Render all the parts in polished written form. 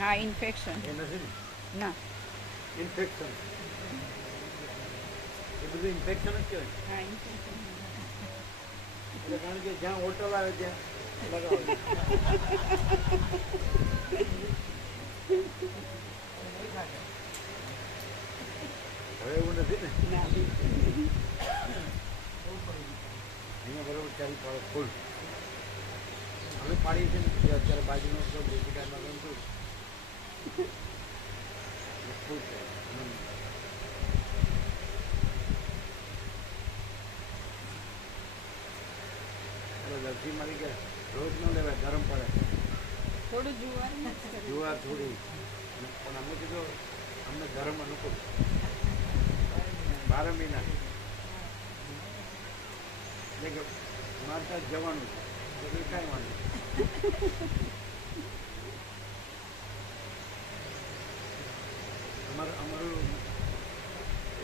हाँ इन्फेक्शन એ નથી ને ना ઇન્ફેક્શન એ બધું ઇન્ફેક્શન જ કહેવાય. हाँ इन्फेक्शन એટલે કારણ કે જ્યાં હોટલ આવે ત્યાં લગાવો. હવે એવું નથી ને ना અહીંયા બરાબર ચારી પાડો ફૂલ અમે પાડીએ છીએ ને જે અત્યારે બાજુનો તો દેશીકારમાં ગમતું ફૂલ છે લસ્સી મારી કે રોજ ન લેવાય ગરમ પડે थोड़ू जुआर જુવાર થોડી પણ અમે કીધું અમને ગરમ અનુકૂળ 12 મહિના એટલે કે મારે ત્યાં જવાનું છે તો કાંઈ વાંધો અમારું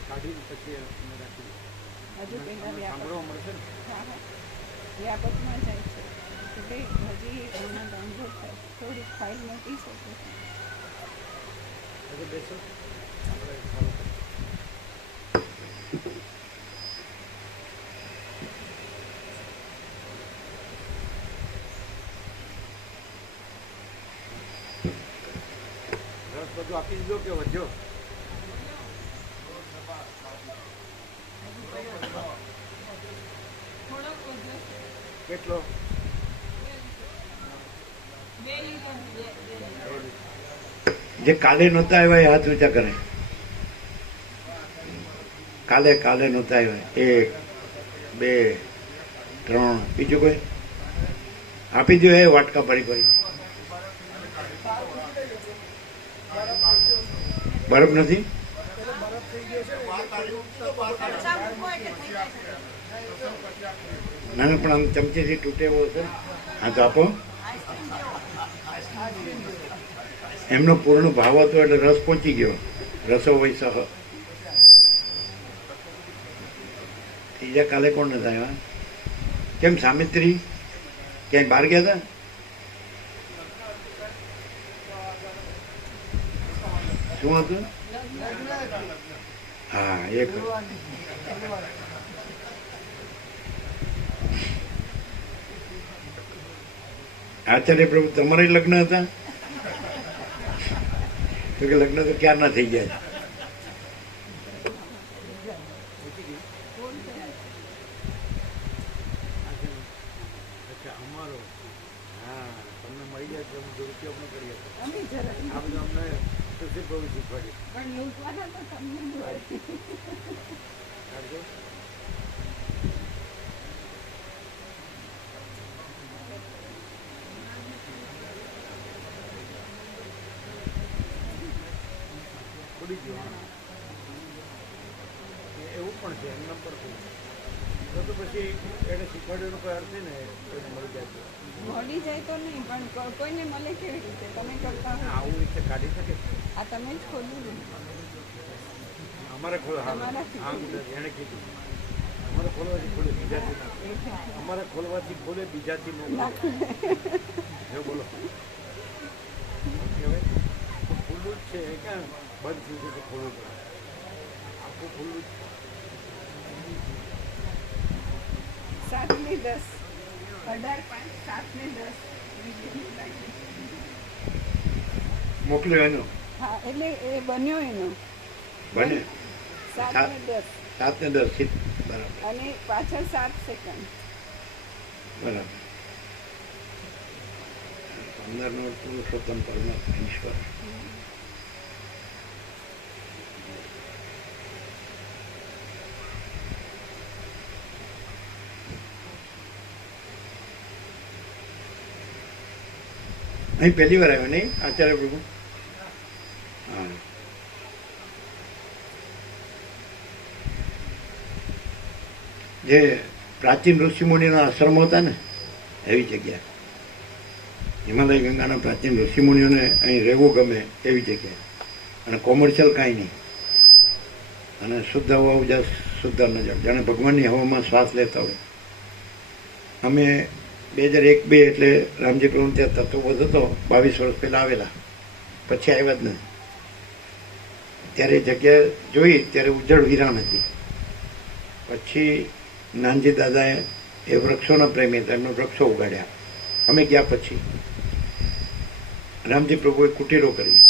કાઢીને પછી અમે રાખી हजू पहला સાંભળવા મળશે ને व्यापक में जाए એટલે હજી એના ડાઉનલોડ થાય થોડી ફાઇલ મોટી છે એટલે બેસો આપણે ચાલુ કરીએ. રસ બધું આપી દીધો કે વધ્યો? કેટલો? જે કાલે નહોતા આવ્યા એ હાથ ઊંચા કરે. કાલે કાલે નહોતા આવ્યા 1 2 3 બીજું કોઈ આપી દો. એ વાટકા ભરી ભરી બરફ નથી. ના ના પણ આમ ચમચીથી તૂટે એવો છે. હા તો આપો. એમનો પૂર્ણ ભાવ હતો એટલે રસ પહોંચી ગયો. રસો વૈસહ. ત્રીજા કાલે કોણ નતા આવ્યા? કેમ સામિત્રી ક્યાંય બહાર ગયા હતા? શું હતું? હા એક આચાર્ય પ્રભુ તમારે લગ્ન હતા? તો કે લગ્ન તો ક્યારના થઈ ગયા છે. અચ્છા અમારો હા તમને મળી જાય તો અમે દુરુપયોગ ન કરીએ. અમે જરા આ બધું અમને સુશીલ પ્રભુ શીખવાડ્યું. પણ લૂંટવાના તો તમને જ હોય કાઢજો. ખુલી ગયું. એવું પણ છે એમના પર તો પછી એને શીખવાડ્યોનો કોઈ અર્થ ને કોઈને મળી જાય તો મળી જાય તો નહીં પણ કોઈને મળે કેવી રીતે તમે કરતા હોય આવું રીતે કાઢી શકે. આ તમે જ ખોલ્યું અમારે ખોલો હા તમારાથી હા એણે કીધું અમારે ખોલવાથી ખોલે બીજાથી ના. અમારે ખોલવાથી ખોલે બીજાથી ન ખોલે. જો બોલો કહેવાય ખુલ્લું જ છે એ ક્યાં બંધ થયું છે તો ખોલવું પડે. આખું ખુલ્લું જ 7 ને 10 18 5 7 ને 10 મોકલ્યો એનો હા એટલે એ બન્યો એનો બને 7 ને 10 7 ને 10 બરાબર અને પાછળ 7 સેકન્ડ બરાબર. 15 નો પુરુષોત્તમ પરમાત્મા ઈશ્વર. અહીં પહેલી વાર આવ્યો નહીં આચાર્ય પ્રભુ? હા જે પ્રાચીન ઋષિમુનિના આશ્રમો હતા ને એવી જગ્યા. હિમાલય ગંગાના પ્રાચીન ઋષિમુનિઓને અહીં રહેવું ગમે એવી જગ્યા. અને કોમર્શિયલ કાંઈ નહીં. અને શુદ્ધ હવા ઉજા શુદ્ધ ન જાવ જાણે ભગવાનની હવામાં શ્વાસ લેતા હોય. અમે 2001-2 એટલે રામજી પ્રભુ ત્યાં તત્વબોધ હતો 22 વર્ષ પહેલાં આવેલા. પછી આવ્યા જ નથી. ત્યારે જગ્યા જોઈ ત્યારે ઉજ્જડ વિરાન હતી. પછી નાનજી દાદાએ એ વૃક્ષોના પ્રેમી હતા, એમને વૃક્ષો ઉગાડ્યા. અમે ગયા પછી રામજી પ્રભુએ કુટીરો કરી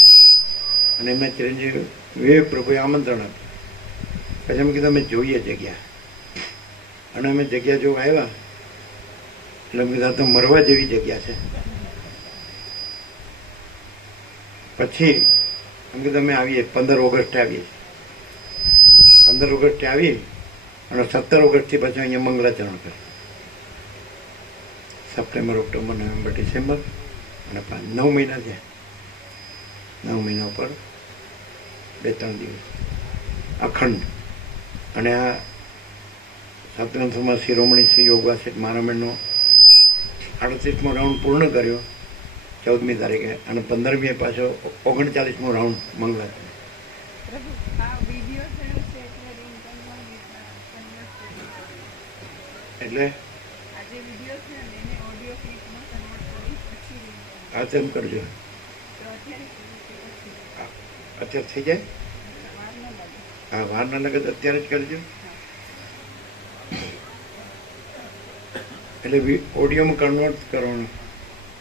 અને એમના ચિરંજીવ વિવેક પ્રભુએ આમંત્રણ આપ્યું. પછી અમે કીધું અમે જોઈએ જગ્યા, અને અમે જગ્યા જોવા આવ્યા એટલે અમે કીધું આ તો મરવા જેવી જગ્યા છે. પછી અમે કીધું અમે આવીએ 15 ઓગસ્ટે આવીએ. 15 ઓગસ્ટે આવી અને 17 ઓગસ્ટથી પછી અહીંયા મંગલાચરણ કર્યું. સપ્ટેમ્બર, ઓક્ટોબર, નવેમ્બર, ડિસેમ્બર અને 9 મહિના થયા. 9 મહિના ઉપર 2-3 દિવસ અખંડ. અને આ સપ્તગ્રંથોમાં શિરોમણી શ્રી યોગવાસિત મહારામણનો 38મો રાઉન્ડ પૂર્ણ કર્યો 14મી તારીખે, અને 15મીએ પાછો 39મો રાઉન્ડ મંગળાચરણ. પ્રભુ આ વિડીયો થયો છે એટલે રિંગટોનમાં ગીતના convert કરી. એટલે આ જે વિડીયો છે ને એને ઓડિયો ક્લિપમાં કન્વર્ટ કરી પછી રિંગટોન. આ તેમ કરજો. તો અત્યારે કેવું છે પછી અત્યારે થઈ જાય. વાર ન લાગે. આ વાર ના લાગે તો અત્યારે જ કરજો. એટલે ઓડિયોમાં કન્વર્ટ કરવાનું.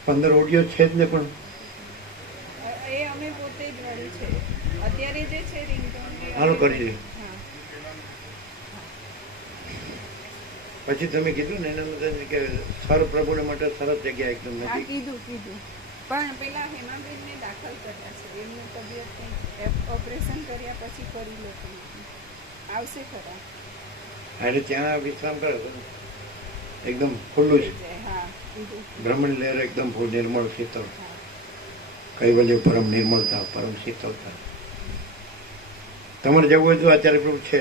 15 ઓડિયો છે જ ને, પણ એ અમે પોતે જ વાળ્યું છે અત્યારે જે છે રિંગટોન એ હાલો કરી દે. હા. પછી તમે કીધું ને એના માટે કે સર પ્રભુને માટે સરસ જગ્યા એકદમ હા નજીક. કીધું પણ પેલા હેમાબેનને દાખલ કર્યા છે. એમનું તબિયત કંઈક ઓપરેશન કર્યા પછી કરી લો તમે. આવશે ખરા. એટલે ત્યાં વિશ્રામ કરે તો એકદમ ખુલ્લું છે. હા કીધું. બ્રહ્મણ લહેર એકદમ નિર્મળ શીતળ. હા. કૈવલ્ય પરમ નિર્મળતા, પરમ શીતળતા. તમારે જવું હોય તો આચાર્ય પ્રભુ છે.